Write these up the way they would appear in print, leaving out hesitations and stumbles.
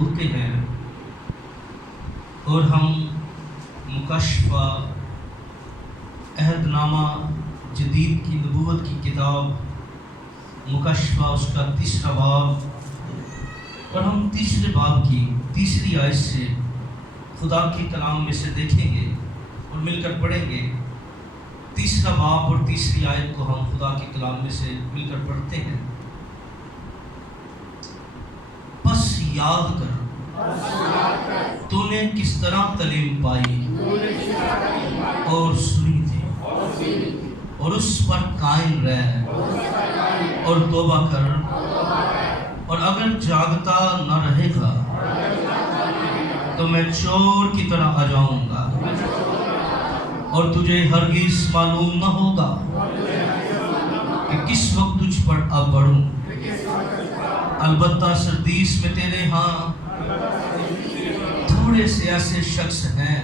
بولتے ہیں اور ہم مکشفہ عہد نامہ جدید کی نبوت کی کتاب مکشفہ اس کا 3 باب اور ہم 3 باب کی 3 آیت سے خدا کے کلام میں سے دیکھیں گے اور مل کر پڑھیں گے۔ 3 باب اور 3 آیت کو ہم خدا کے کلام میں سے مل کر پڑھتے ہیں۔ پس یاد کر تو نے کس طرح تعلیم پائی اور سنی تھی، اور اس پر قائم رہ اور توبہ کر، اور اگر جاگتا نہ رہے گا تو میں چور کی طرح آ جاؤں گا اور تجھے ہرگز معلوم نہ ہوگا کہ کس وقت تجھ پر آ پڑوں۔ البتہ سردیس میں تیرے ہاں تھوڑے سے ایسے شخص ہیں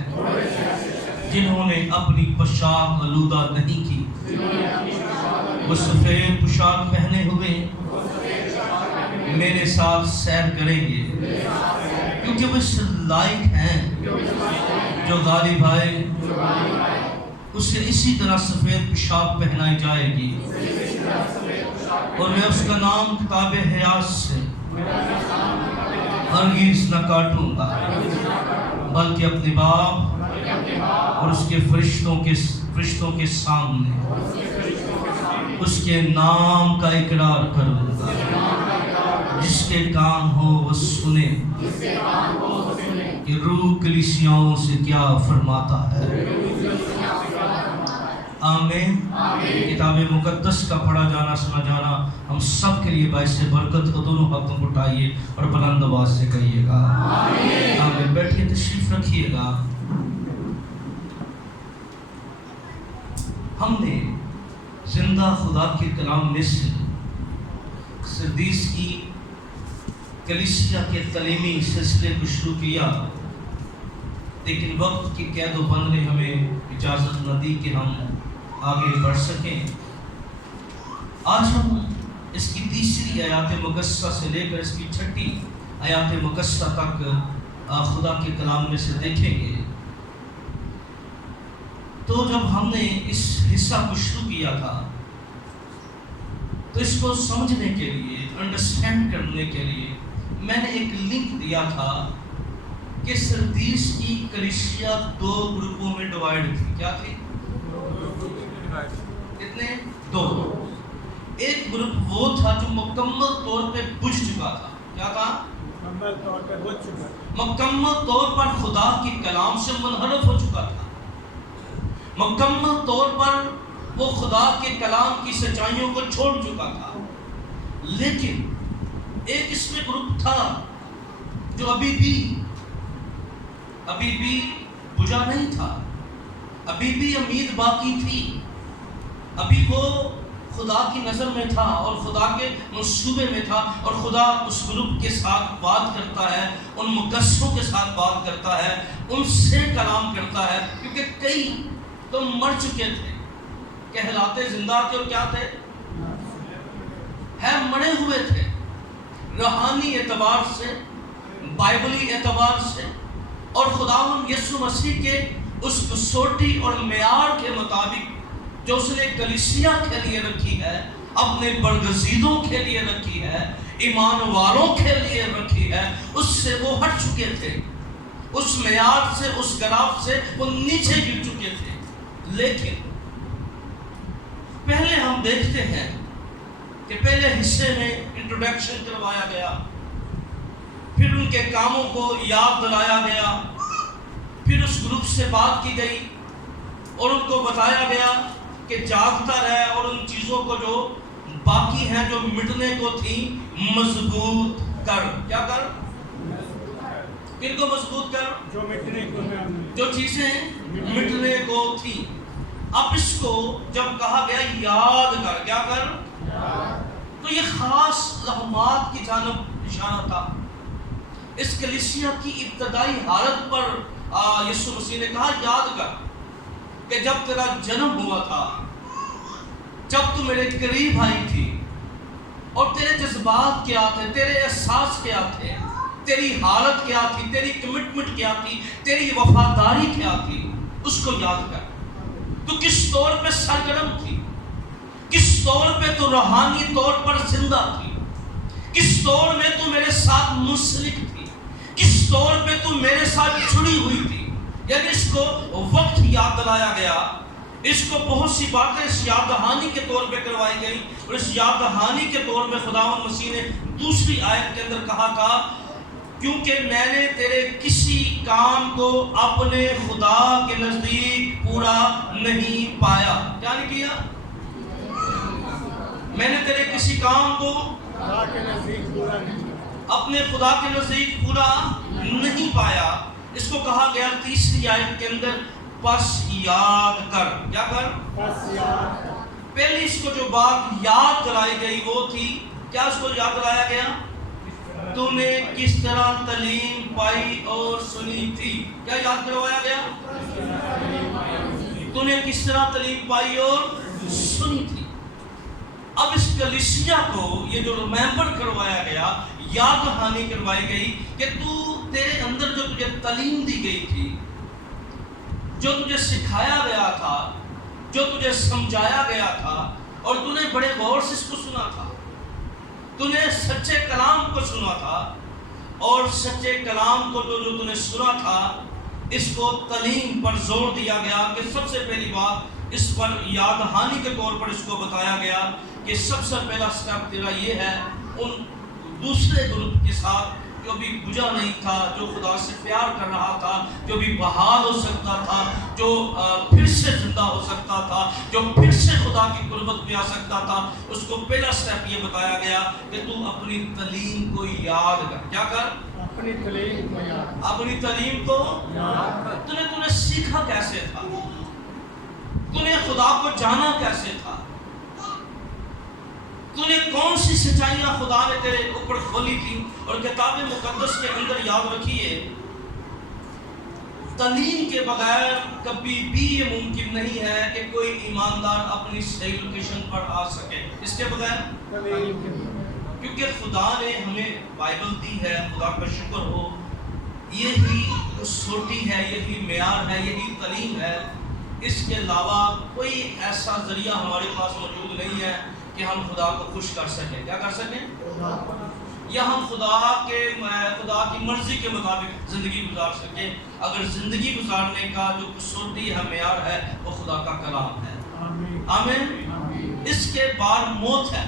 جنہوں نے اپنی پوشاک آلودہ نہیں کی، وہ سفید پوشاک پہنے ہوئے میرے ساتھ سیر کریں گے، کیونکہ وہ اس لائق ہیں جو غالب آئے اسے اسی طرح سفید پوشاک پہنائی جائے گی، اور میں اس کا نام کتاب حیات سے ہرگز نہ کاٹوں گا، بلکہ اپنے باپ اور اس کے فرشتوں کے سامنے اس کے نام کا اقرار کروں گا۔ جس کے کان ہو وہ سنے کہ روح کلیسیاؤں سے کیا فرماتا ہے۔ آمین۔ کتاب مقدس کا پڑھا جانا سنا جانا ہم سب کے لیے باعث برکت، اور دونوں ہاتھوں کو اٹھائیے اور بلند آواز سے کہیے گا آمین۔ بیٹھیے، تشریف رکھیے گا۔ ہم نے زندہ خدا کے کلام میں سے سردیس کی کلیسیا کے تعلیمی سلسلے کو شروع کیا، لیکن وقت کی قید و بند نے ہمیں اجازت نہ دی کہ ہم آگے بڑھ سکیں۔ آج ہم اس کی 3 آیات مقدسہ سے لے کر اس کی 6 آیات مقدسہ تک خدا کے کلام میں سے دیکھیں گے۔ تو جب ہم نے اس حصہ کو شروع کیا تھا تو اس کو سمجھنے کے لیے، انڈرسٹینڈ کرنے کے لیے میں نے ایک لنک دیا تھا کہ سردیس کی کلیسیا 2 گروپوں میں ڈیوائیڈ تھی۔ کیا تھی؟ کتنے؟ 2۔ ایک گروپ وہ تھا جو مکمل طور پہ بجھ چکا تھا۔ کیا تھا؟ مکمل طور پر خدا کے کلام سے منحرف ہو چکا تھا، مکمل طور پر وہ خدا کے کلام کی سچائیوں کو چھوڑ چکا تھا۔ لیکن ایک اس میں گروپ تھا جو ابھی بھی بجھا نہیں تھا، ابھی بھی امید باقی تھی، ابھی وہ خدا کی نظر میں تھا اور خدا کے منصوبے میں تھا، اور خدا اس گروپ کے ساتھ بات کرتا ہے، ان مقدسوں کے ساتھ بات کرتا ہے، ان سے کلام کرتا ہے، کیونکہ کئی تو مر چکے تھے، کہلاتے زندہ تھے اور کیا تھے؟ مرے ہوئے تھے، روحانی اعتبار سے، بائبلی اعتبار سے، اور خداوند یسوع مسیح کے اس کسوٹی اور معیار کے مطابق جو اس نے کلیسیا کے لیے رکھی ہے، اپنے برگزیدوں کے لیے رکھی ہے، ایمان والوں کے لیے رکھی ہے، اس سے وہ ہٹ چکے تھے، اس معیار سے، اس گراف سے وہ نیچے گر چکے تھے۔ لیکن پہلے ہم دیکھتے ہیں کہ پہلے حصے میں انٹروڈکشن کروایا گیا، پھر ان کے کاموں کو یاد دلایا گیا، پھر اس گروپ سے بات کی گئی اور ان کو بتایا گیا کہ جاگتا رہے اور ان چیزوں کو جو باقی ہیں، جو مٹنے کو تھی، مضبوط کر۔ کیا کر؟ کن کو مضبوط کر؟ جو چیزیں مٹنے کو تھی۔ اب اس کو جب کہا گیا یاد کر، کیا کر؟ تو یہ خاص لمحات کی جانب اشارہ تھا۔ اس کلیسیا کی ابتدائی حالت پر یسوع مسیح نے کہا یاد کر کہ جب تیرا جنم ہوا تھا، جب تو میرے قریب آئی تھی، اور تیرے جذبات کیا تھے، تیرے احساس کیا تھے، تیری حالت کیا تھی، تیری کمٹمنٹ کیا تھی، تیری وفاداری کیا تھی، اس کو یاد کر. تو کس طور پہ سرگرم تھی، کس طور پہ تو روحانی طور پر زندہ تھی، کس طور میں تو میرے ساتھ منسلک تھی، کس طور پہ تو میرے ساتھ جڑی ہوئی تھی. یعنی اس کو وقت یاد دلایا گیا، اس کو بہت سی باتیں اس یاد دہانی کے طور پہ کروائی گئی، اور اس یاد دہانی کے طور پہ خداوند مسیح نے دوسری آیت کے اندر کہا تھا کیونکہ میں نے تیرے کسی کام کو اپنے خدا کے نزدیک پورا نہیں پایا. کیا نہیں کیا؟ میں نے تیرے کسی کام کو اپنے خدا کے نزدیک پورا نہیں پایا. اس کو کہا گیا تیسری آیت کے اندر پس یاد کر. کیا کر؟ پس یاد کر. پہلی اس کو جو بات یاد دلائی گئی وہ تھی، کیا اس کو یاد دلایا گیا؟ تو نے کس طرح تعلیم پائی اور سنی تھی. کیا یاد کروایا گیا؟ تو نے کس طرح تعلیم پائی اور سنی تھی. اب اس کلیسیا کو یہ جو ریممبر کروایا گیا، یاد دہانی کروائی گئی کہ تیرے اندر جو تجھے تعلیم دی گئی تھی، جو تجھے سکھایا گیا تھا، جو تجھے سمجھایا گیا تھا، اور تو نے بڑے غور سے اس کو سنا تھا، تو نے سچے کلام کو سنا تھا، اور سچے کلام کو جو تو نے سنا تھا، اس کو تعلیم پر زور دیا گیا کہ سب سے پہلی بات اس پر یاد دہانی کے طور پر اس کو بتایا گیا کہ سب سے پہلا سٹیپ تیرا یہ ہے ان دوسرے گروپ کے ساتھ جو بھی بجھا نہیں تھا، جو خدا سے پیار کر رہا تھا، جو بھی بحال ہو سکتا تھا، جو پھر سے زندہ ہو سکتا تھا، جو پھر سے خدا کی قربت میں آ سکتا تھا، اس کو پہلا سٹیپ یہ بتایا گیا کہ تو اپنی تعلیم کو یاد کر. کیا کر؟ اپنی تعلیم کو یاد. اپنی تعلیم کو یاد کر. تو نے سیکھا کیسے تھا؟ تو نے خدا کو جانا کیسے تھا؟ تو نے کون سی سچائیاں خدا نے تیرے اوپر کھولی تھی؟ اور کتاب مقدس کے اندر یاد رکھیے، تعلیم کے بغیر کبھی بھی یہ ممکن نہیں ہے کہ کوئی ایماندار اپنی صحیح لوکیشن پر آ سکے. اس کے بغیر، کیونکہ خدا نے ہمیں بائبل دی ہے، خدا کا شکر ہو، یہی کسوٹی ہے، یہی معیار ہے، یہی تعلیم ہے. اس کے علاوہ کوئی ایسا ذریعہ ہمارے پاس موجود نہیں ہے کہ ہم خدا کو خوش کر سکیں. کیا کر سکیں؟ یا ہم خدا کی مرضی کے مطابق زندگی گزار سکیں. اگر زندگی گزارنے کا جو کسوٹی ہے، معیار ہے، وہ خدا کا کلام ہے. آمین. اس کے بعد موت ہے،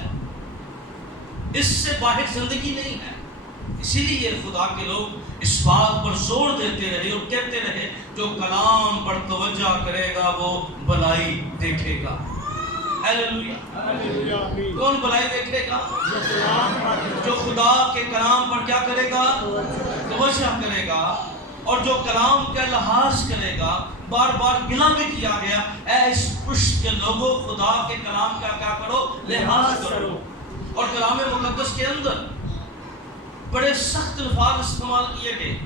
اس سے باہر زندگی نہیں ہے. اسی لیے خدا کے لوگ اس بات پر زور دیتے رہے اور کہتے رہے جو کلام پر توجہ کرے گا وہ بھلائی دیکھے گا. ہیلیلویا. کون بھلائی دیکھے گا؟ جو خدا کے کلام پر کیا کرے گا؟ توجہ کرے گا، اور جو کلام کا لحاظ کرے گا. بار بار گلا بھی کیا گیا، اے اس پشت کے لوگوں، خدا کے کلام کا کیا کرو؟ لحاظ کرو. اور کلام مقدس کے اندر بڑے سخت الفاظ استعمال کیے گئے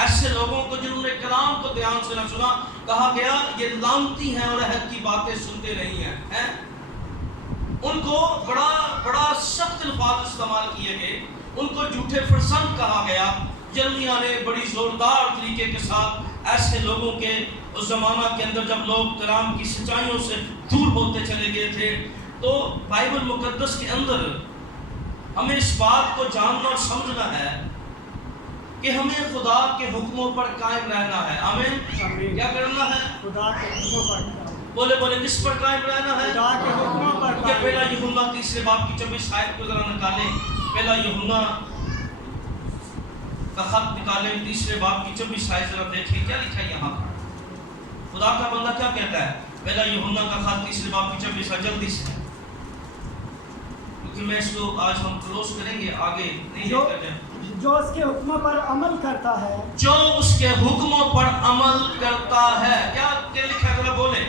ایسے لوگوں کو جنہوں نے کلام کو دھیان سے نہ سنا. کہا گیا یہ لعنتی ہیں اور عہد کی باتیں سنتے نہیں ہیں. ان کو بڑا سخت الفاظ استعمال کیے گئے. ان کو جھوٹے فرزند کہا گیا. جرمیہ نے بڑی زوردار طریقے کے ساتھ ایسے لوگوں کے اس زمانہ کے اندر جب لوگ کلام کی سچائیوں سے دور ہوتے چلے گئے تھے، تو بائبل مقدس کے اندر ہمیں اس بات کو جاننا اور سمجھنا ہے کہ ہمیں خدا کے حکموں پر قائم رہنا ہے. آمین. کیا کرنا ہے؟ خدا کے حکموں پر. بولے کس پر قائم رہنا ہے؟ خدا کے حکموں پر. کہ پہلا یوحنا 3 باب کی 24 آیت کو ذرا نکالیں. پہلا یوحنا کا خط نکالیں، 3 باب کی 24 آیت ذرا دیکھیں کیا لکھا ہے یہاں پر. خدا کا بندہ کیا کہتا ہے؟ پہلا یوحنا کا خط 3 باب کی 24 جلدی سے، کیونکہ میں اس کو آج ہم کلوز کریں گے، آگے نہیں کرتے ہیں. جو اس کے حکموں پر عمل کرتا ہے، جو اس کے حکموں پر عمل کرتا ہے. کیا لکھا ہے ذرا بولیں.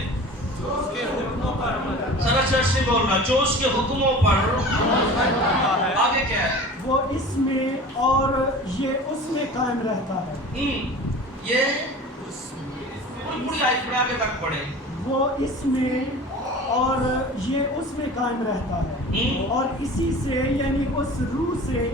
جو اس کے حکموں پر عمل کرتا ہے. ذرا چرچ سے بول رہا. جو اس کے حکموں پر عمل کرتا ہے. آگے کیا ہے؟ وہ اس میں اور یہ اس میں قائم رہتا ہے. یہ پوری آیت پڑھ آگے تک پڑھے. وہ اس میں اور یہ اس میں قائم رہتا ہے، اور اسی سے یعنی اس روح سے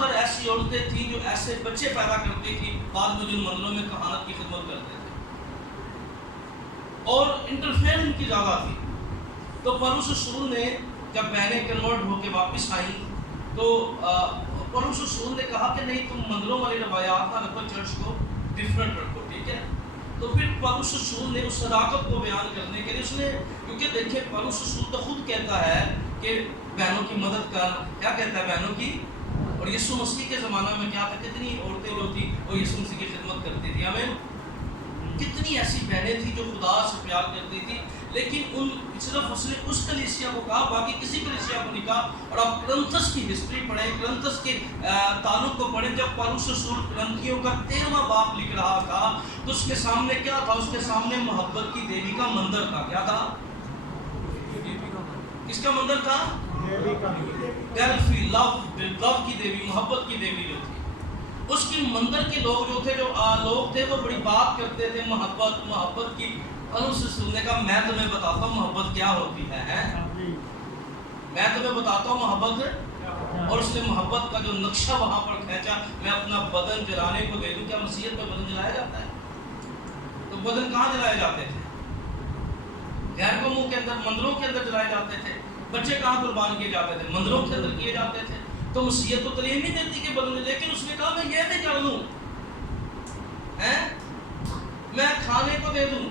تر ایسی عورتیں تھیں جو ایسے بچے پیدا کرتی تھی بعد میں جن منزلوں میں کہانت کی خدمت کرتے تھے، اور انٹرفیئر ان کی زیادہ تھی۔ تو پولس رسول نے جب بہنیں کنورٹ ہو کے واپس آئیں تو پولس رسول نے کہا کہ نہیں، تم مندروں والی روایات نہ رکھو، چرچ کو ڈفرینٹ رکھو، ٹھیک ہے؟ تو پھر پولس رسول نے اس صداقت کو بیان کرنے کے لیے اس نے، کیونکہ دیکھیں پولس رسول تو خود کہتا ہے کہ بہنوں کی مدد کر، کیا کہتا ہے؟ بہنوں کی۔ اور یسوع مسیح کے زمانہ میں کیا تھا، کتنی عورتیں جو تھیں وہ یسوع مسیح کی خدمت کرتی تھی، ہمیں کتنی ایسی بہنیں تھیں جو خدا سے پیار کرتی تھی، لیکن ان صرف اس نے اس کلیسیا کو کہا، باقی کسی کلیسیا کو نہیں کہا۔ اور آپ کرنتھس کی ہسٹری پڑھیں، کرنتھس کے تعلق کو پڑھیں، جب پولس رسول کرنتھیوں کا 13واں باب لکھ رہا تھا تو اس کے سامنے کیا تھا؟ اس کے سامنے محبت کی دیوی کا مندر تھا۔ کیا تھا؟ کس کا مندر تھا؟ ڈیلفی، لو کی دیوی، محبت کی دیوی جو تھی، اس کی مندر کے لوگ جو تھے، جو لوگ تھے وہ بڑی بات کرتے تھے محبت کی۔ پولس رسول نے کہا میں تمہیں بتاتا ہوں محبت کیا ہوتی ہے، میں تمہیں بتاتا ہوں محبت۔ اور اس نے محبت کا جو نقشہ وہاں پر کھینچا، میں اپنا بدن جلانے کو دے دوں۔ کیا مسیحیت میں بدن جلایا جاتا ہے؟ تو بدن کہاں جلائے جاتے تھے؟ غیر قوموں کے اندر، مندروں کے اندر جلائے جاتے تھے۔ بچے کہاں قربان کیے جاتے تھے؟ مندروں کے اندر کیے جاتے تھے۔ تو مسیحیت تو تعلیم نہیں دیتی کہ بدن، لیکن اس نے کہا میں یہ بھی کر دوں، میں کھانے کو دے دوں۔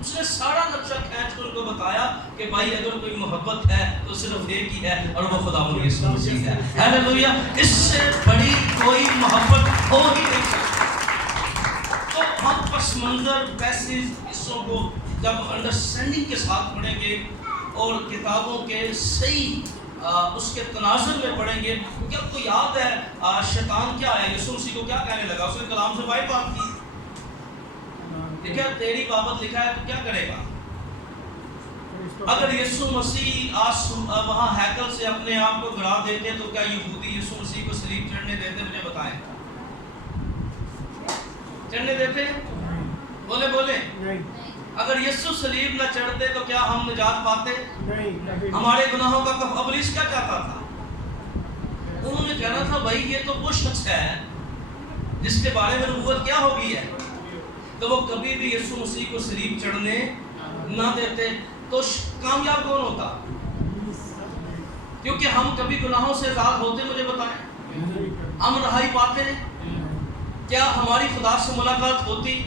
اس نے سارا نقشہ کھینچ کر ان کو بتایا کہ بھائی اگر کوئی محبت ہے تو صرف ایک ہی ہے، اور وہ خداوند یسوع مسیح ہے۔ ہاللیلویہ! اس سے بڑی کوئی محبت ہو ہی نہیں سکتی۔ تو ہم پس منظر پیسز حصوں کو جب انڈرسٹینڈنگ کے ساتھ پڑھیں گے اور کتابوں کے صحیح اس کے تناظر میں پڑھیں گے، کیونکہ آپ کو یاد ہے شیطان کیا ہے؟ یسوع مسیح کو کیا کہنے لگا؟ اس نے کلام سے بائی بات کی، دیکھا تیری بابت لکھا ہے تو کیا کرے گا؟ اگر یسوع مسیح وہاں ہیکل سے اپنے آپ کو گرا دیتے تو کیا یہودی یسوع مسیح کو صلیب چڑھنے دیتے؟ مجھے بتائیں، چڑھنے دیتے؟ بولے بولے اگر یسوع صلیب نہ چڑھتے تو کیا ہم نجات پاتے؟ ہمارے گناہوں کا کفارہ ابلیس کیا چاہتا تھا؟ انہوں نے کہنا تھا بھائی یہ تو وہ شخص ہے جس کے بارے میں نبوت کیا ہوگی ہے، تو وہ کبھی بھی یسوع مسیح کو صلیب چڑھنے نہ دیتے۔ تو کامیاب کون ہوتا؟ کیونکہ ہم کبھی گناہوں سے آزاد ہوتے؟ مجھے بتائیں، ہم رہائی پاتے؟ کیا ہماری خدا سے ملاقات ہوتی؟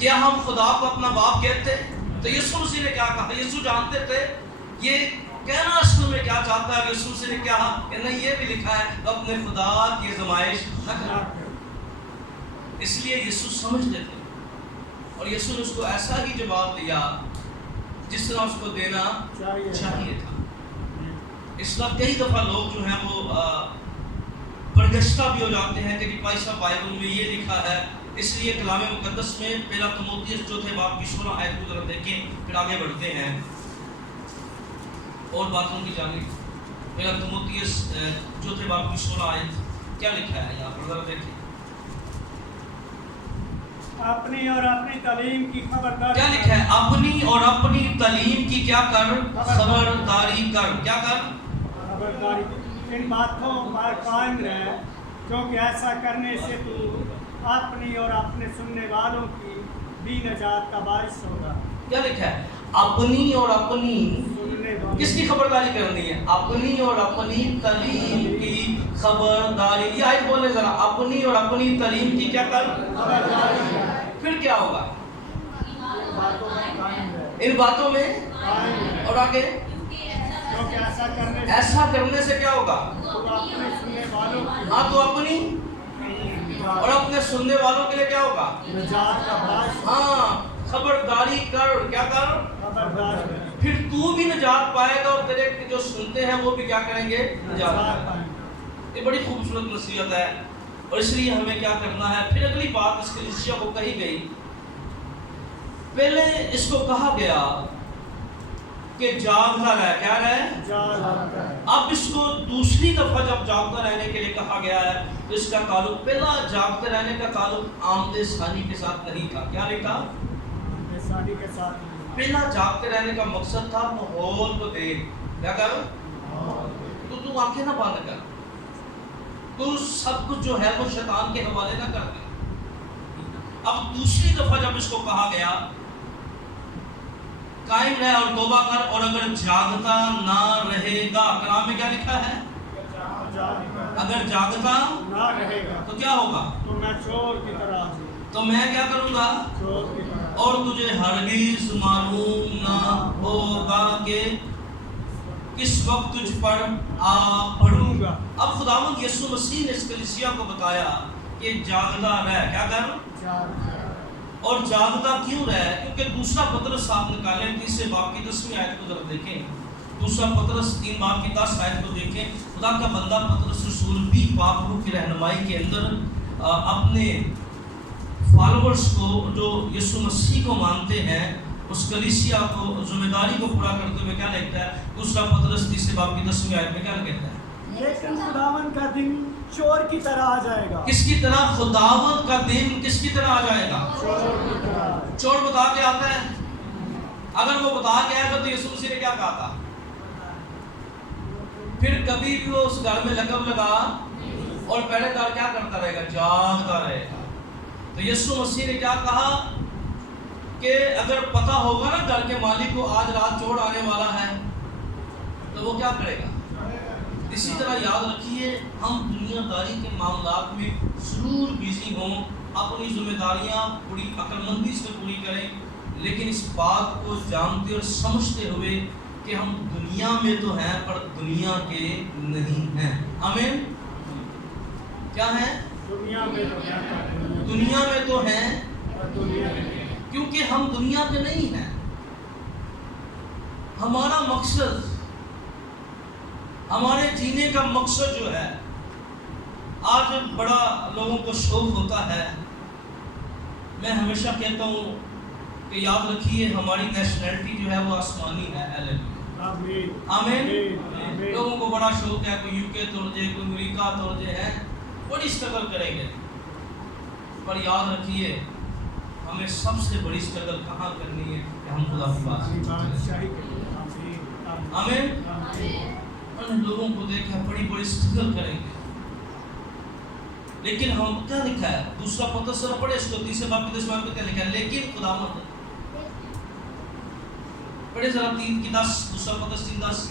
کیا ہم خدا کو اپنا باپ کہتے؟ تو یسوع مسیح نے کیا کہا؟ یسوع جانتے تھے یہ کہنا اصل میں کیا چاہتا ہے۔ یسوع مسیح نے کہا کہ نہیں، یہ بھی لکھا ہے اپنے خدا کی آزمائش نہ کرنا۔ اس لیے یسوع سمجھتے تھے، اور یسوع نے اس کو ایسا ہی جواب دیا جس طرح اس کو دینا چاہیے تھا۔ اس طرح کئی دفعہ لوگ جو ہیں وہ برگشتہ بھی ہو جاتے ہیں کہ جی بھائی صاحب بائبل میں یہ لکھا ہے، اس لیے کلام مقدس میں پہلا تموتھیوس چوتھے باب کی 16 آیت کو ذرا دیکھیں، پھر آگے بڑھتے ہیں اور باتوں کی جانب۔ پہلا تموتھیوس چوتھے باب کی 16 آیت کیا لکھا ہے یہاں پر ذرا دیکھیں۔ اپنی اور اپنی تعلیم کی خبرداری، کیا لکھا ہے؟ اپنی اور اپنی تعلیم کی کیا کر؟ خبرداری کر۔ کیا کر؟ خبرداری۔ ان باتوں پر قائم رہ، کیونکہ ایسا کرنے سے تو اپنی اور اپنے سننے والوں کی بھی نجات کا باعث ہوگا۔ کیا لکھا ہے؟ اپنی اور اپنی کس کی خبرداری کرنی ہے؟ اپنی اور اپنی تعلیم کی خبرداری۔ یہ آیت بولے ذرا، اپنی اور اپنی تعلیم کی کیا کر؟ پھر کیا ہوگا؟ ان باتوں میں اور آگے ایسا کرنے سے کیا ہوگا؟ ہاں تو اپنی اور اپنے سننے والوں کے لیے کیا ہوگا؟ ہاں خبرداری کر۔ کیا کر؟ پھر تو بھی نجات پائے گا اور تیرے جو سنتے ہیں وہ بھی کیا کریں گے؟ نجات پائیں گے۔ یہ بڑی خوبصورت نصیحت ہے، اور اس لیے ہمیں کیا کرنا ہے؟ پھر اگلی بات اس کلیسیا کو کہی گئی، پہلے اس کو کہا گیا کہ جاگتا رہے۔ کیا رہے؟ اب اس کو دوسری دفعہ جب جاگتا رہنے کے لیے کہا گیا ہے تو اس کا تعلق، پہلا جاگتے رہنے کا تعلق آمد ثانی کے ساتھ نہیں تھا۔ کیا نہیں تھا؟ پہلا جاگتے رہنے کا مقصد تھا ماحول کو دیکھ۔ کیا کرو؟ تو تو آنکھیں نہ بند کر، تو سب کچھ جو ہے وہ شیطان کے حوالے نہ کر دے۔ اب دوسری دفعہ جب اس کو کہا گیا قائم رہ اور توبہ کر، اور اگر جاگتا نہ رہے گا، کلام میں کیا لکھا ہے؟ اگر جاگتا نہ رہے گا تو کیا ہوگا؟ تو میں چور کی طرح ہوں، تو میں کیا کروں گا؟ چور کی طرح، اور تجھے ہرگز معلوم نہ ہوگا کہ کس وقت تجھ پر آ پڑوں گا۔ اب خداوند یسوع مسیح نے اس کلیسیا کو بتایا کہ جاگتا رہ، کیا کر؟ اور جاگتا کیوں رہے؟ کیونکہ دوسرا پطرس آپ نکالیں 3 باب کی 10ویں آیت کو ذرا دیکھیں، دوسرا پطرس 3 باب کی 10 آیت کو دیکھیں۔ خدا کا بندہ پطرس رسول بھی پاک روح کی رہنمائی کے اندر اپنے فالوورز کو جو یسوع مسیح کو مانتے ہیں اس کلیسیا کو ذمہ داری کو پورا کرتے ہوئے کیا لکھتا ہے؟ دوسرا پطرس 3 باب کی 10ویں آیت میں کیا کہتا ہے؟ لیکن خداوند کا دن چور کی طرح آ جائے گا۔ کس کی طرح؟ خداوند کا دن کس کی طرح آ جائے گا؟ چور بتا کے آتا ہے؟ اگر وہ بتا کے آئے گا تو یسوع مسیح نے کیا کہا تھا؟ پھر کبھی بھی وہ اس گھر میں لقب لگا اور پہلے دار کیا کرتا رہے گا؟ جاگتا رہے گا۔ تو یسوع مسیح نے کیا کہا کہ اگر پتہ ہوگا نا گھر کے مالک کو آج رات چور آنے والا ہے تو وہ کیا کرے گا؟ اسی طرح یاد رکھیے ہم دنیا داری کے معاملات میں ضرور بیزی ہوں، اپنی ذمہ داریاں پوری عقل مندی سے پوری کریں، لیکن اس بات کو جانتے اور سمجھتے ہوئے کہ ہم دنیا میں تو ہیں پر دنیا کے نہیں ہیں۔ آمین۔ کیا ہیں؟ دنیا میں تو ہیں، دنیا میں تو ہیں دنیا میں، کیونکہ ہم دنیا کے نہیں ہیں۔ ہمارا مقصد، ہمارے جینے کا مقصد جو ہے، آج بڑا لوگوں کو شوق ہوتا ہے، میں ہمیشہ کہتا ہوں کہ یاد رکھیے ہماری نیشنلٹی جو ہے وہ آسمانی ہے۔ آمین، آمین۔ آمین۔ لوگوں کو بڑا شوق ہے، کوئی یو کے توڑ جائے، کوئی امریکہ توڑ جائے، ہے بڑی اسٹرگل کریں گے، پر یاد رکھیے ہمیں سب سے بڑی اسٹرگل کہاں کرنی ہے کہ ہم خدا کی بات بادشاہی سمجھیں۔ کے، آمین۔ ان لوگوں کو دیکھا بڑی بڑی اسٹرگل کریں گے، لیکن ہم کیا لکھا ہے؟ دوسرا پطرس ذرا پڑھے اس کو 3 باب کی 10 میں کیا لکھا ہے؟ لیکن خداوند، پڑھے ذرا 3 کی 10، دوسرا پطرس 3:10۔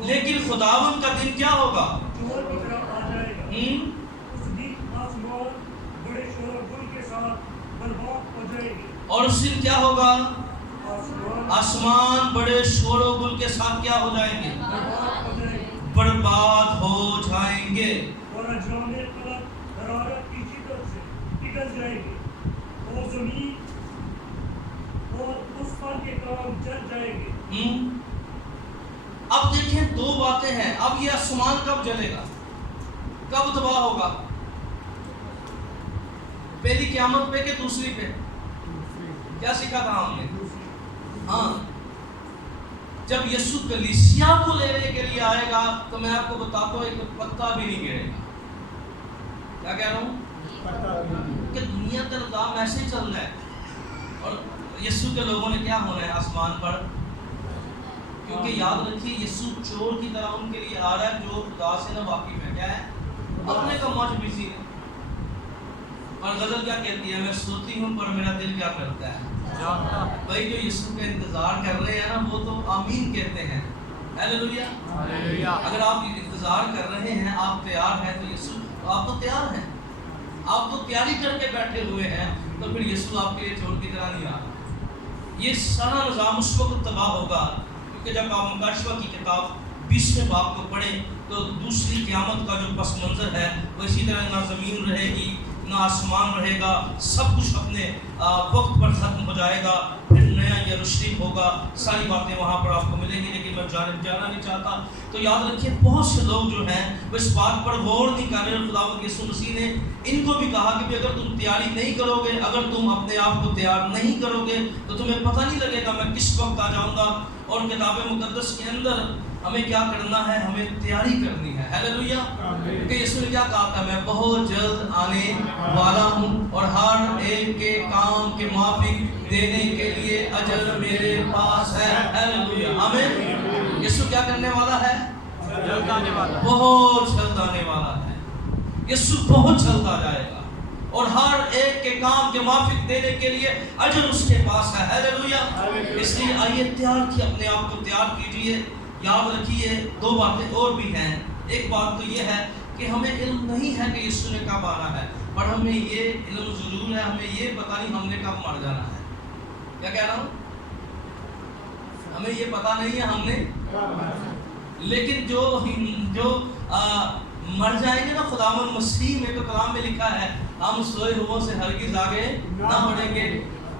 لیکن خداوند کا دن کیا ہوگا؟ چور کی طرح آ جائے گا۔ اس دن آسمان بڑے شور و غل کے ساتھ برباد ہو جائے گی۔ اور اس دن کیا ہوگا؟ آسمان آسمان بڑے شور و غل کے ساتھ کیا ہو جائیں گے؟ برباد ہو جائے گی، برباد ہو جائیں گے، اور اجرام قلب حرارت کی شدت سے پگھل جائے گی، اور زمین اور اس پر کے کام جل جائے گے۔ اب دیکھیں 2 باتیں ہیں۔ اب یہ آسمان کب جلے گا؟ کب تباہ ہوگا؟ پہلی قیامت پہ کہ دوسری پہ؟ کیا سیکھا تھا ہم نے؟ ہاں، جب یسوع کلیسیا کو لینے کے لیے آئے گا تو میں آپ کو بتاتا ہوں ایک پتا بھی نہیں گرے گا۔ کیا کہہ رہا ہوں؟ کہ دنیا کا نظام ایسے ہی چل رہا ہے، اور یسوع کے لوگوں نے کیا ہونا ہے آسمان پر؟ کیونکہ یاد رکھیے یسوع چور کی طرح ان کے لیے آ رہا ہے جو خدا سے نہ واقف ہے۔ کیا ہے؟ اپنے کاموں میں بزی ہے۔ اور غزل کیا کہتی ہے؟ میں سوتی ہوں پر میرا دل کیا کرتا ہے؟ بھائی جو یسوع کا انتظار کر رہے ہیں نا وہ تو آمین کہتے ہیں۔ ہیلیلویا۔ اگر آپ انتظار کر رہے ہیں، آپ تیار ہیں تو یسوع، آپ تو تیار ہیں، آپ تو تیاری کر کے بیٹھے ہوئے ہیں، تو پھر یسوع آپ کے لیے چور کی طرح نہیں آ رہا۔ یہ سارا نظام اس وقت تباہ ہوگا کیونکہ جب آپ مکاشفہ کی کتاب 20ویں باب کو پڑھیں تو دوسری قیامت کا جو پس منظر ہے وہ اسی طرح نہ زمین رہے گی نہ آسمان رہے گا، سب کچھ اپنے وقت پر ختم ہو جائے گا، پھر نیا یروشلم ہوگا، ساری باتیں وہاں پر آپ کو ملیں گی، لیکن میں جانا نہیں چاہتا۔ تو یاد رکھیے بہت سے لوگ جو ہیں وہ اس بات پر غور نہیں کر رہے، اور خداوند یسوع مسیح نے ان کو بھی کہا کہ اگر تم تیاری نہیں کرو گے، اگر تم اپنے آپ کو تیار نہیں کرو گے تو تمہیں پتہ نہیں لگے گا میں کس وقت آ جاؤں گا۔ اور کتاب مقدس کے اندر ہمیں کیا کرنا ہے؟ ہمیں تیاری کرنی ہے۔ ہیلیلویا۔ کہ یسوع نے کیا کہا تھا؟ میں بہت جلد آنے والا ہوں اور ہر ایک کے کام کے موافق دینے کے لیے اجر میرے پاس ہے۔ ہیلیلویا۔ آمین۔ یسوع کیا کرنے والا ہے؟ جلد آنے والا ہے۔ بہت جلد آنے والا ہے۔ یسوع بہت جلد آ جائے گا اور ہر ایک کے کام کے موافق دینے کے لیے اجر اس کے پاس ہے۔ ہیلیلویا۔ اس لیے آئیے تیار کیے، اپنے آپ کو تیار کیجئے۔ یاد رکھیے 2 باتیں اور بھی ہیں۔ ایک بات تو یہ ہے کہ ہمیں علم نہیں ہے کہ یسوع نے کب آنا ہے، پر ہمیں یہ علم ضرور ہے، ہمیں یہ پتہ نہیں ہم نے کب مر جانا ہے۔ کیا کہہ رہا ہوں؟ ہمیں یہ پتہ نہیں ہے ہم نے، لیکن جو مر جائیں گے نا خداوند مسیح میں، تو کلام میں لکھا ہے ہم سوئے ہوں سے ہرگز آگے نہ بڑھیں گے۔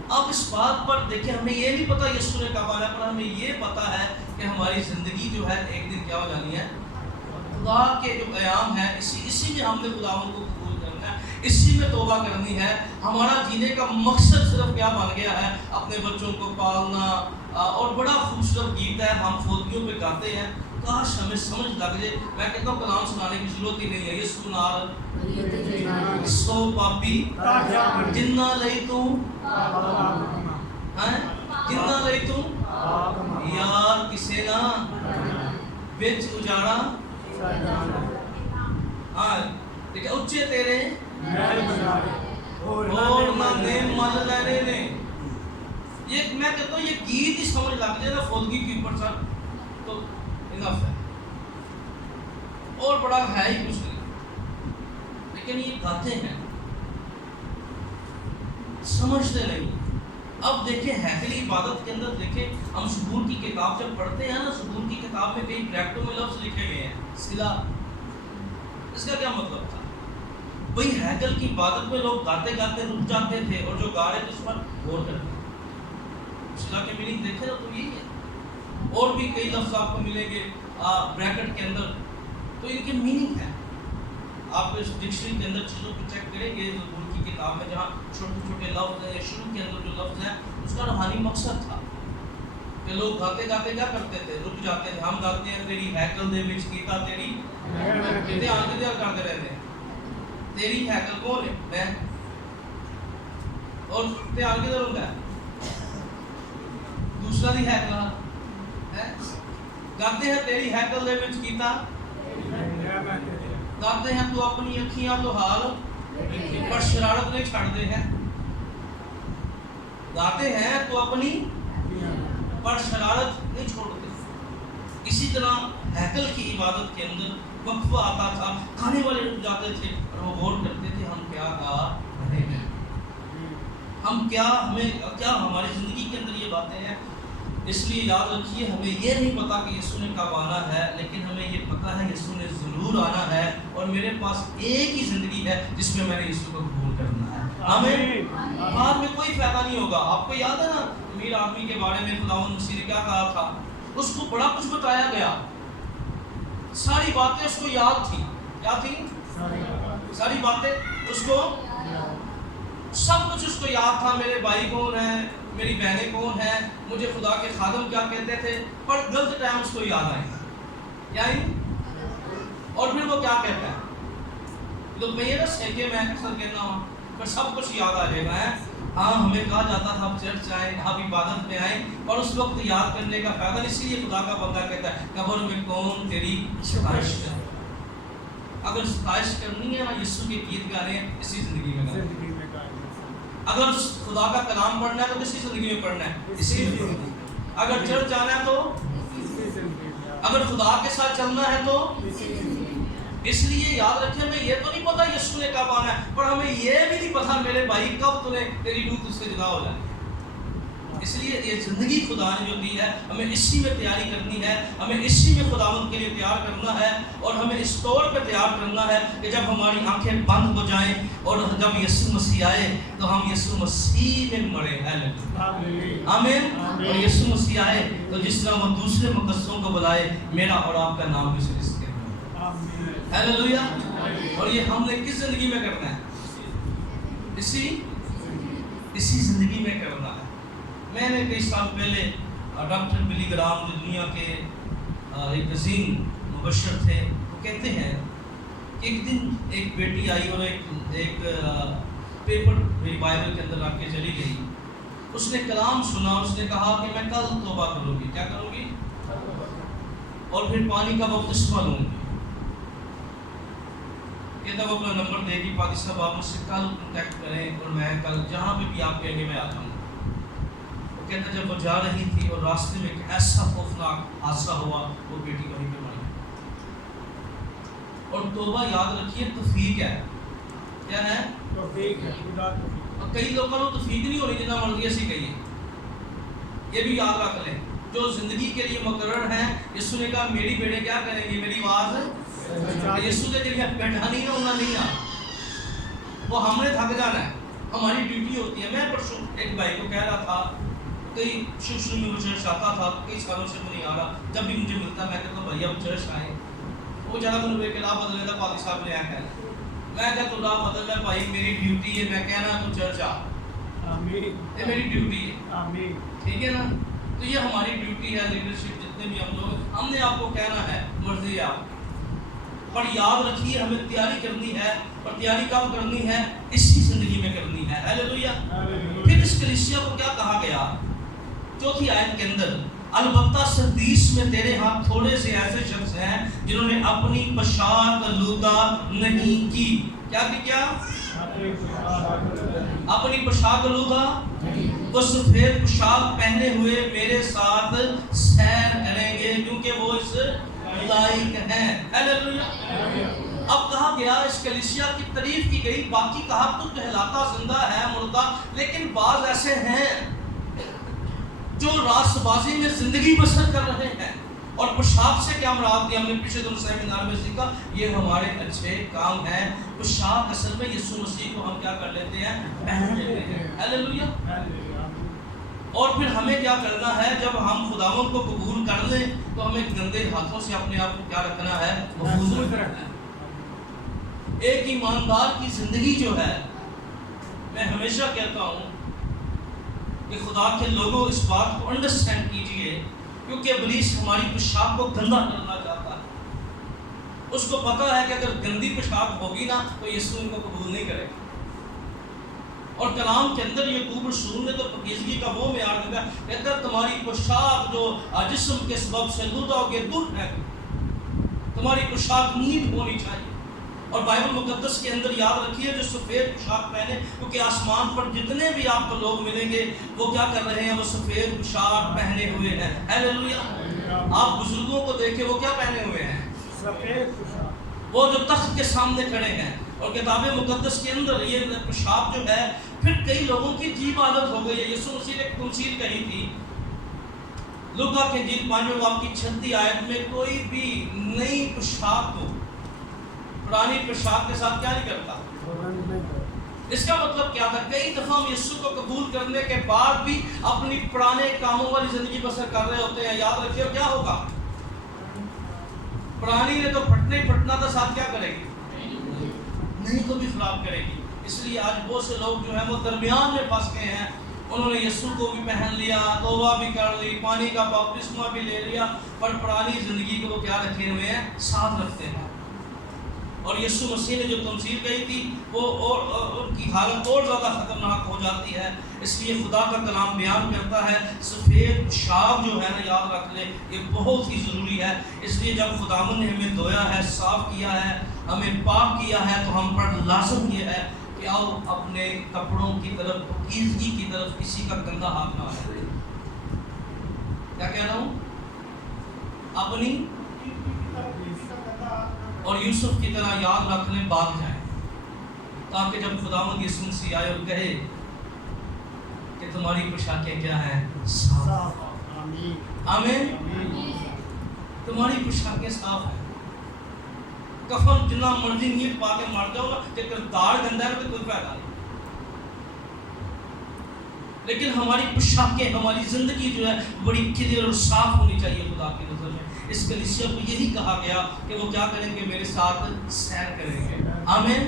اب اس بات پر دیکھیں، ہمیں یہ نہیں پتا یسوع نے کب آنا ہے، پر ہمیں یہ پتا ہے کہ ہماری زندگی جو ہے ایک دن کیا ہو جانی ہے، خدا کے جو قیام ہے اسی میں ہم نے خداوند کو قبول کرنا ہے، اسی میں توبہ کرنی ہے۔ ہمارا جینے کا مقصد صرف کیا بن گیا ہے؟ اپنے بچوں کو پالنا۔ اور بڑا خوبصورت گیت ہے، ہم فوتیوں پہ گاتے ہیں، کاش ہمیں سمجھ لگ جائے۔ میں کہتا ہوں کلام سنانے کی ضرورت ہی نہیں ہے۔ یسوع نال سو پاپی جنہ لئی تو جنہ لئی تو یار کسے نہ وچ اجاڑا، دیکھیں اچھے تیرے اور نہ نے مل لینے نے۔ یہ میں کہتا ہوں یہ گیت ہی سمجھ لگ جائے نا فوتگی کے اوپر سر، تو انف ہے، اور بڑا ہے ہی کچھ نہیں، لیکن یہ گاتے ہیں سمجھتے نہیں۔ اب دیکھیں ہیکلی عبادت کے اندر دیکھیں، ہم سبور کی کتاب جب پڑھتے ہیں نا، سبور کی کتاب میں کئی بریکٹوں میں لفظ لکھے گئے ہیں صلہ۔ اس کا کیا مطلب تھا؟ بھئی ہیکل کی عبادت میں لوگ گاتے گاتے رک جاتے تھے، اور جو گا رہے تھے اس پر غور کرتے تھے۔ صلہ کے میننگ دیکھیں نا تو یہی ہے۔ اور بھی کئی لفظ آپ کو ملیں گے بریکٹ کے اندر، تو ان کے میننگ ہے۔ آپ اس ڈکشنری کے اندر چیزوں کو چیک کریں گے، سبور کی کتاب میں جہاں چھوٹے چھوٹے لفظ ہیں، شروع کے اندر جو لفظ ہیں اس کا روحانی مقصد تھا کہ لوگ گاتے گاتے کیا کرتے تھے؟ رک جاتے تھے۔ ہم گاتے ہیں تیری ہیکل دے وچ کیتا تیری دھیان کے دھیان کرتے رہتے ہیں، تیری ہیکل کون ہے؟ میں، اور دھیان کدھر ہوتا ہے؟ دوسرا دی ہیکل ہے۔ گاتے ہیں تیری ہیکل دے وچ کیتا، گاتے ہیں تو اپنی اکھیاں تو حال پر شرارت نہیں چھڑتے ہیں، گاتے ہیں تو اپنی پر شرارت نہیں چھوڑتے۔ اسی طرح ہیکل کی عبادت کے اندر وقفہ آتا تھا، کھانے والے رک جاتے تھے اور وہ غور کرتے تھے ہم کیا گا رہے ہیں، ہم کیا، ہمیں کیا، ہماری زندگی کے اندر یہ باتیں ہیں۔ اس لیے یاد رکھیے ہمیں یہ نہیں پتا کہ یسوع نے کب آنا ہے، لیکن ہمیں یہ پتا ہے یسوع نے ضرور آنا ہے، اور میرے پاس ایک ہی زندگی ہے جس میں میں نے یسوع کو قبول کرنا ہے۔ آمین۔ بعد میں کوئی فائدہ نہیں ہوگا۔ آپ کو یاد ہے نا امیر آدمی کے بارے میں خداوند مسیح نے کیا کہا تھا؟ اس کو بڑا کچھ بتایا گیا، ساری باتیں اس کو یاد تھی۔ کیا تھی؟ ساری باتیں اس کو، سب کچھ اس کو یاد تھا۔ میرے بھائی کون ہیں، میری بہنیں کون ہیں، مجھے خدا کے خادم کیا کہتے تھے، پر غلط ٹائم اس کو یاد آئے کیا ہی، اور پھر وہ کیا کہتا ہے؟ لوگ میں یہ نا سیکھے میں اکثر کہنا ہوں، پر سب کچھ یاد آ جائے گا ہے۔ ہاں ہمیں کہا جاتا تھا آپ چرچ آئیں، آپ عبادت میں آئیں، اور اس وقت یاد کرنے کا فائدہ نہیں۔ اسی لیے خدا کا بندہ کہتا ہے قبر میں کون تیری ستائش کرے۔ اگر ستائش کرنی ہے نا، یسوع کے گیت گانے ہیں اسی زندگی میں گانے۔ اگر خدا کا کلام پڑھنا ہے تو کسی زندگی میں پڑھنا ہے، اسی میں۔ اگر چرچ جانا ہے تو، اگر خدا کے ساتھ چلنا ہے تو، اس لیے یاد رکھیں ہمیں یہ تو نہیں پتا یسوع نے کب آنا ہے، پر ہمیں یہ بھی نہیں پتا میرے بھائی کب تیری روح تجھ سے جدا ہو جائے۔ اس لیے یہ زندگی خدا نے جو دی ہے ہمیں اسی میں تیاری کرنی ہے، ہمیں اسی میں خداوند کے لیے تیار کرنا ہے، اور ہمیں اس طور پہ تیار کرنا ہے کہ جب ہماری آنکھیں بند ہو جائیں اور جب یسوع مسیح آئے تو ہم یسوع مسیح میں مرے۔ آمین۔ اور یسوع مسیح آئے تو جس طرح وہ دوسرے مقدسوں کو بلائے، میرا اور آپ کا نام بھی اس کے اندر۔ ہیلیلویا۔ اور یہ ہم نے کس زندگی میں کرنا ہے؟ اسی زندگی میں کرنا ہے۔ میں نے کئی سال پہلے ڈاکٹر بلی گرام جو دنیا کے ایک عظیم مبشر تھے، وہ کہتے ہیں کہ ایک دن ایک بیٹی آئی اور ایک پیپر میری بائبل کے اندر رکھ کے چلی گئی۔ اس نے کلام سنا، اس نے کہا کہ میں کل توبہ کروں گی۔ کیا کروں گی؟ اور پھر پانی کا بپتسمہ لوں گی. کہ تب اپنا نمبر دے گی پادری صاحب آپ مجھ سے کل کنٹیکٹ کریں اور میں کل جہاں پہ بھی آپ کہیں گے میں آ جاؤں گا. وہ کہتا جب وہ جا رہی تھی اور راستے میں ایک ایسا خوفناک حادثہ ہوا, وہ بیٹی وہیں پہ مر گئی. اور توبہ یاد رکھیے توفیق ہے. کیا ہے؟ توفیق ہے, خدا توفیق. اور کئی لوگوں کو توفیق نہیں ہونی جتنا مرضی ایسی کہیے. یہ بھی یاد رکھ لیں جو زندگی کے لیے مقرر ہیں. یسوع نے کہا میری بیٹے کیا کریں گے, میری آواز یسوع کے ذریعے بیٹھا نہیں ہونا نہیں آ, وہ ہم نے تھک جانا ہے, ہماری ڈیوٹی ہوتی ہے. میں پرسوں ایک بھائی کو کہہ رہا تھا کئی شروع میں وہ چرچ آتا تھا, کئی سالوں سے وہ نہیں آ رہا. جب بھی مجھے ملتا میں کہتا ہوں بھائی اب چرچ آئیں. وہ زیادہ مجھے کہ لا بدلے تھا پادری صاحب نے آیا کہنا. میں کہتا تو لا بدل ہے بھائی, میری ڈیوٹی ہے, میں کہنا تو چرچ آ, آمین, یہ میری ڈیوٹی ہے. آمین. ٹھیک ہے نا. تو یہ ہماری ڈیوٹی ہے. لیڈرشپ جتنے بھی ہم لوگ, ہم نے آپ کو کہنا ہے مرضی ہے آپ, پر یاد رکھیے ہمیں تیاری کرنی ہے. اور تیاری کب کرنی ہے؟ اسی زندگی میں کرنی ہے. ہیلیلویا. پھر اس کلیسیا کو کیا کہا گیا چوتھی آیت کے اندر؟ البتہ سردیس میں تیرے ہاں تھوڑے سے ایسے شخص ہیں جنہوں نے اپنی پوشاک آلودہ نہیں کی. کیا کیا؟ اپنی پوشاک آلودہ. وہ سفید پوشاک پہنے ہوئے میرے ساتھ سیر کریں گے کیونکہ وہ اس لائق ہیں. ہیلیلویا. اب کہا گیا اس کلیسیا کی تعریف کی گئی, باقی کہا تو کہلاتا زندہ ہے مردہ. لیکن بعض ایسے ہیں جو راست بازی میں زندگی بسر کر رہے ہیں. اور پوشاک سے کیا مراد دیا؟ ہم نے پیچھے دن سیمینار میں سیکھا, یہ ہمارے اچھے کام ہیں. پوشاک اصل میں یسوع مسیح کو ہم کیا کر لیتے ہیں, پہن لیتے ہیں. ہیلیلویا. اور پھر ہمیں کیا کرنا ہے, جب ہم خداوند کو قبول کر لیں تو ہمیں گندے ہاتھوں سے اپنے آپ کو کیا رکھنا ہے, محفوظ رکھنا ہے. ایک ایماندار کی زندگی جو ہے, میں ہمیشہ کہتا ہوں کہ خدا کے لوگوں اس بات کو انڈرسٹینڈ کیجئے, کیونکہ ابلیس ہماری پوشاک کو گندا کرنا چاہتا ہے. اس کو پتا ہے کہ اگر گندی پوشاک ہوگی نا تو یسوع ان کو قبول نہیں کرے گا. اور کلام کے اندر یعقوب رسول نے تو پاکیزگی کا وہ معیار دیا, کہتا ہے تمہاری پوشاک جو جسم کے سبب سے لودہ ہوگی دور ہے, تمہاری پوشاک نیٹ ہونی چاہیے. اور بائبل مقدس کے اندر یاد رکھیے جو سفید پوشاک پہنے, کیونکہ آسمان پر جتنے بھی آپ کو لوگ ملیں گے وہ کیا کر رہے ہیں, وہ سفید پوشاک پہنے ہوئے ہیں. ہیلیلویا. آپ بزرگوں کو دیکھیں وہ کیا پہنے ہوئے ہیں, سفید پوشاک. وہ جو تخت کے سامنے کھڑے ہیں. اور کتاب مقدس کے اندر یہ پوشاک جو ہے, پھر کئی لوگوں کی عجیب عادت ہو گئی ہے. یسوع مسیح نے ایک تمثیل کہی تھی لوکا کے انجیل 5 باب کی 36 آیت میں, کوئی بھی نئی پوشاک کو پرانی پوشاک کے ساتھ کیا نہیں کرتا. اس کا مطلب کیا تھا؟ کئی دفعہ ہم یسوع کو قبول کرنے کے بعد بھی اپنی پرانے کاموں والی زندگی بسر کر رہے ہوتے ہیں. یاد رکھیے کیا ہوگا, پرانی نے تو پھٹنا ہی پھٹنا تھا, ساتھ کیا کرے گی, نہیں کو بھی خراب کرے گی. اس لیے آج بہت سے لوگ جو ہیں وہ درمیان میں پھنس گئے ہیں. انہوں نے یسوع کو بھی پہن لیا, توبہ بھی کر لی, پانی کا بپتسمہ بھی لے لیا, پر پرانی زندگی کو وہ کیا رکھے ہوئے ہیں, ساتھ رکھتے ہیں. اور یسوع مسیح نے جو تمثیل کہی تھی وہ ان کی حالت اور زیادہ خطرناک ہو جاتی ہے. اس لیے خدا کا کلام بیان کرتا ہے سفید پوشاک جو ہے نا, یاد رکھ لے یہ بہت ہی ضروری ہے. اس لیے جب خداوند نے ہمیں دھویا ہے, صاف کیا ہے, ہمیں پاک کیا ہے, تو ہم پر لازم یہ ہے کہ آؤ اپنے کپڑوں کی طرف, پاکیزگی کی طرف کسی کا گندا ہاتھ نہ آئے. کیا کہہ رہا ہوں, اپنی اور یوسف کی طرح یاد رکھ لیں, بھاگ جائیں, تاکہ جب خداوند یسوع مسیح آئے اور کہے کہ تمہاری پوشاکیں کیا ہیں, صاف. آمین. تمہاری پوشاکیں صاف ہیں. کفن جتنا مرضی نیٹ پا کے مر جاؤ نا, کہ کردار گندا ہے تو کوئی فائدہ نہیں. لیکن ہماری پوشاکیں, ہماری زندگی جو ہے بڑی کلیئر اور صاف ہونی چاہیے خدا کی نظر میں. اس کلیسیا کو یہی کہا گیا کہ وہ کیا کریں گے, میرے ساتھ سیر کریں گے. آمین.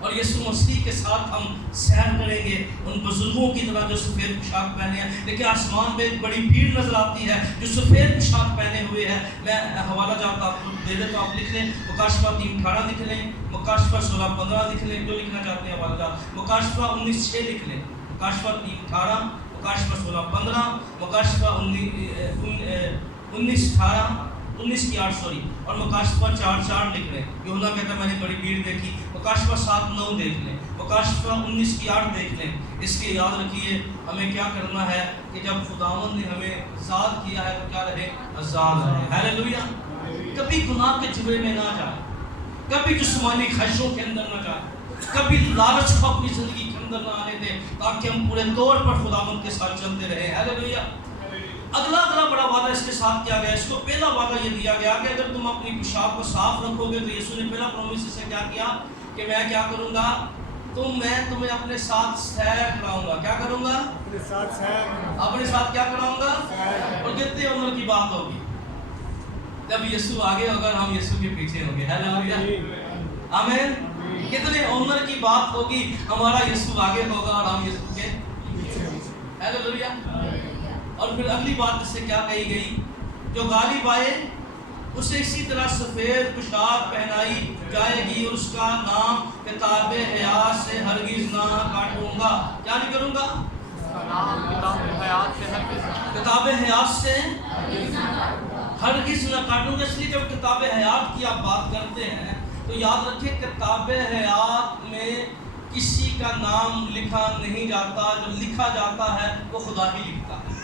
اور یسوع مسیح کے ساتھ ہم سیر کریں گے ان بزرگوں کی طرح جو سفید پوشاک پہنے ہیں. لیکن آسمان پہ ایک بڑی بھیڑ نظر آتی ہے جو سفید پوشاک پہنے ہوئے ہیں. میں حوالہ جات آپ کو دے دیتا ہوں, آپ لکھ لیں, مکاشفہ 3:18 لکھ لیں, مکاشفہ 16:15 لکھ لیں, جو لکھنا چاہتے ہیں حوالہ جات. مکاشفہ 19:6 لکھ لیں, مکاشفہ 3:18, مکاشفہ 16:15, مکاشفہ 19:18, 19:8 سوری، اور مکاشفہ 4:4 لکھ رہے ہیں. یوحنا کہتا ہے میں نے بڑی بھیڑ دیکھی. مکاشفہ 7:9 دیکھ لیں، مکاشفہ 19:8 دیکھ لیں. اس کے یاد رکھیے ہمیں کیا کرنا ہے کہ جب خداوند نے ہمیں آزاد کیا ہے تو کیا رہے؟ آزاد رہے. ہیلیلویا. کبھی گناہ کے جوے میں نہ جائے، کبھی جسمانی خواہشوں کے اندر نہ جائے، کبھی لالچ کو اپنی زندگی کے اندر نہ آنے دیں، تاکہ ہم پورے طور پر خداوند کے ساتھ چلتے رہیں. ہیلیلویا. اگلا بڑا وعدہ اس کے ساتھ کیا گیا؟ اس کو پہلا وعدہ یہ دیا گیا کہ اگر تم اپنی پیشاب کو صاف رکھو گے تو یسوع نے پہلا پرومس سے کیا کیا کہ میں کیا کروں گا؟ میں تمہیں اپنے ساتھ سیر کراؤں گا. کیا کروں گا؟ اپنے ساتھ سیر. اپنے ساتھ کیا کراؤں گا؟ اور کتنے عمر کی بات ہوگی جب یسوع آگے ہوگا اور ہم یسوع کے پیچھے ہوں گے. ہیلیلویا. آمین. کتنے عمر کی بات ہوگی، ہمارا یسوع آگے ہوگا اور ہم یسوع کے پیچھے. ہیلیلویا. اور پھر اگلی بات اس سے کیا کہی گئی؟ جو غالب آئے اسے اسی طرح سفید پوشاک پہنائی جائے گی اور اس کا نام کتاب حیات سے ہرگز نہ کاٹوں گا. کیا نہیں کروں گا؟ کتاب حیات سے ہرگز نہ کاٹوں گا. اس لیے جب کتاب حیات کی آپ بات کرتے ہیں تو یاد رکھیں کتاب حیات میں کسی کا نام لکھا نہیں جاتا. جو لکھا جاتا ہے وہ خدا ہی لکھتا ہے.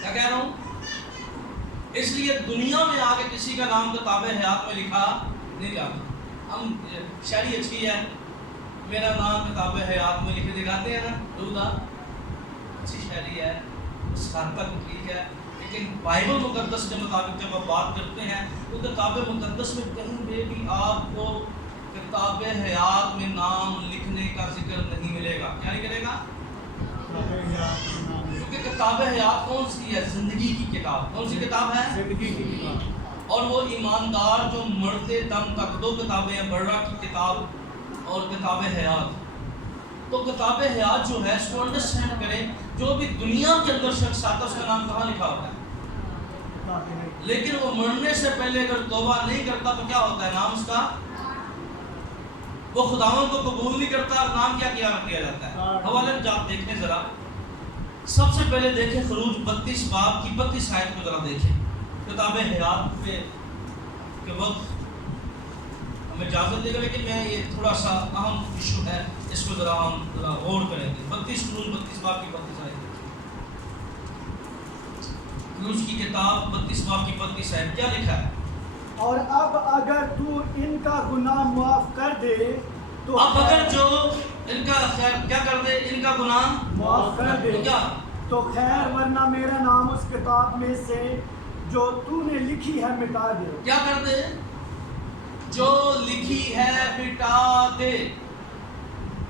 کیا کہہ رہا ہوں؟ اس لیے دنیا میں آگے کسی کا نام کتاب حیات میں لکھا نہیں جاتا. ہم شاعری اچھی ہے، میرا نام کتاب حیات میں لکھ دکھاتے ہیں نا، رودا اچھی شاعری ہے، اس حد تک ٹھیک ہے. لیکن بائبل مقدس کے مطابق جب آپ بات کرتے ہیں تو کتاب مقدس میں کہیں پہ بھی آپ کو کتاب حیات میں نام لکھنے کا ذکر نہیں ملے گا. کیا نہیں کرے گا؟ کیونکہ کتاب حیات کون سی ہے؟ زندگی کی کتاب. کون سی کتاب ہے؟ زندگی کی کتاب. اور وہ ایماندار جو مرتے دم تک، دو کتابیں ہیں، برہ کی کتاب اور کتاب حیات. تو کتاب حیات جو ہے اس کو انڈرسٹینڈ کریں. جو بھی دنیا کے اندر شخص آتا ہے اس کا نام کہاں لکھا ہوتا ہے؟ لیکن وہ مرنے سے پہلے اگر توبہ نہیں کرتا تو کیا ہوتا ہے؟ نام اس کا، وہ خداوند کو قبول نہیں کرتا، نام کیا کیا جاتا ہے؟ حوالے میں جب دیکھیں ذرا، سب سے پہلے دیکھیں خروج 32 باب کی 32 آیت کو ذرا دیکھیں. کتاب حیات پہ کے وقت ہمیں اجازت دے گا، لیکن میں یہ تھوڑا سا اہم ایشو ہے، اس کو ذرا ہم غور کریں گے. 32 باب کی 32 آیت. خروج کی کتاب 32 باب کی 32 آیت کیا لکھا ہے؟ اور اب اگر تو ان کا گناہ معاف کر دے تو اب اگر جو ان کا کیا کر دے، ان کا گناہ معاف کر دے تو کیا؟ تو خیر، ورنہ میرا نام اس کتاب میں سے جو تو نے لکھی ہے مٹا دے. کیا کر دے؟ جو لکھی ہے مٹا دے.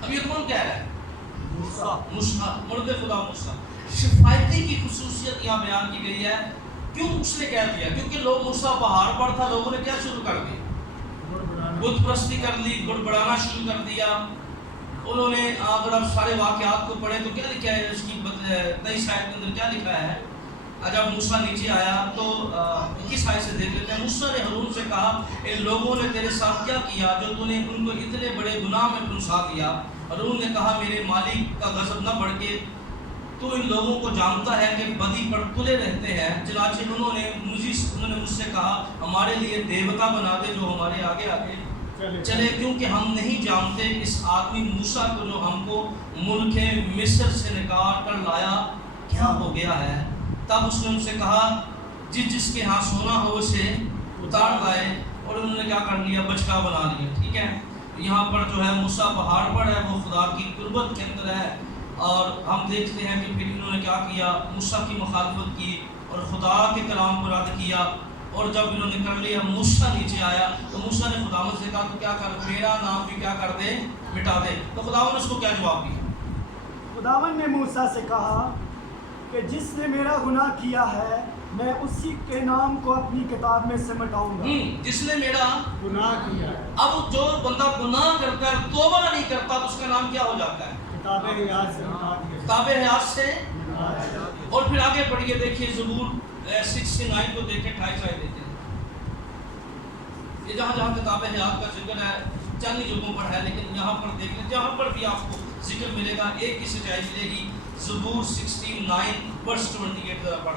اب یہ کون کہہ رہا ہے؟ موسیٰ، مرد خدا موسیٰ. شفایتی کی خصوصیت یہاں بیان کی گئی ہے. کیوں اس نے کہہ دیا؟ کیونکہ لوگ موسیٰ پہاڑ پر تھا، لوگوں نے کیا شروع کر دی؟ بت پرستی کر لی، گڑ بڑانا شروع کر دیا. انہوں نے اگر آپ سارے واقعات کو پڑھیں تو کیا لکھا ہے اس کی 23 آیت کے اندر کیا لکھا ہے؟ جب موسیٰ نیچے آیا تو 21 آیت سے دیکھ لیتے ہیں. موسیٰ نے ہارون سے کہا ان لوگوں نے تیرے ساتھ کیا کیا جو تو نے ان کو اتنے بڑے گناہ میں پھنسا دیا؟ ہارون نے کہا میرے مالک کا غضب نہ بڑھ کے تو ان لوگوں کو جانتا ہے کہ بدی پر تلے رہتے ہیں. چنانچہ انہوں نے مجھ سے کہا ہمارے لیے دیوتا بنا دے جو ہمارے آگے آگے چلے، کیونکہ ہم نہیں جانتے اس آدمی موسیٰ کو جو ہم کو ملک مصر سے نکال کر لایا کیا ہو گیا ہے. تب اس نے ان سے کہا جس کے ہاں سونا ہو اسے اتار لائے. اور انہوں نے کیا کر لیا؟ بچکا بنا لیا. ٹھیک ہے. یہاں پر جو ہے موسیٰ پہاڑ پر ہے، وہ خدا کی قربت کے اندر ہے. اور ہم دیکھتے ہیں کہ پھر انہوں نے کیا کیا؟ موسیٰ کی مخالفت کی اور خدا کے کلام کو رد کیا. اور جب انہوں نے کر لیا، موسیٰ نیچے آیا تو موسیٰ نے خداوند سے کہا تو کیا کر، میرا نام بھی کیا کر دے، مٹا دے. تو خداوند نے اس کو کیا جواب دیا؟ خداوند نے موسیٰ سے کہا کہ جس نے میرا گناہ کیا ہے میں اسی کے نام کو اپنی کتاب میں سے مٹاؤں گا. جس نے میرا گناہ کیا ہے. اب جو بندہ گناہ کرتا ہے، توبہ نہیں کرتا تو اس کا نام کیا ہو جاتا ہے؟ کتاب حیات سے مٹا دیا. کتاب حیات سے. اور پھر آگے پڑھیے، دیکھیے زبور 69 کو دیکھیں، 28 آیت دیکھیں. یہ جہاں جہاں کتاب حیات کا ذکر ہے چند جگہوں پر ہے، لیکن یہاں پر دیکھ لیں جہاں پر بھی آپ کو ذکر ملے گا ایک ہی سچائی ملے گی. زبور 69 ورس 28 ذرا پڑھ.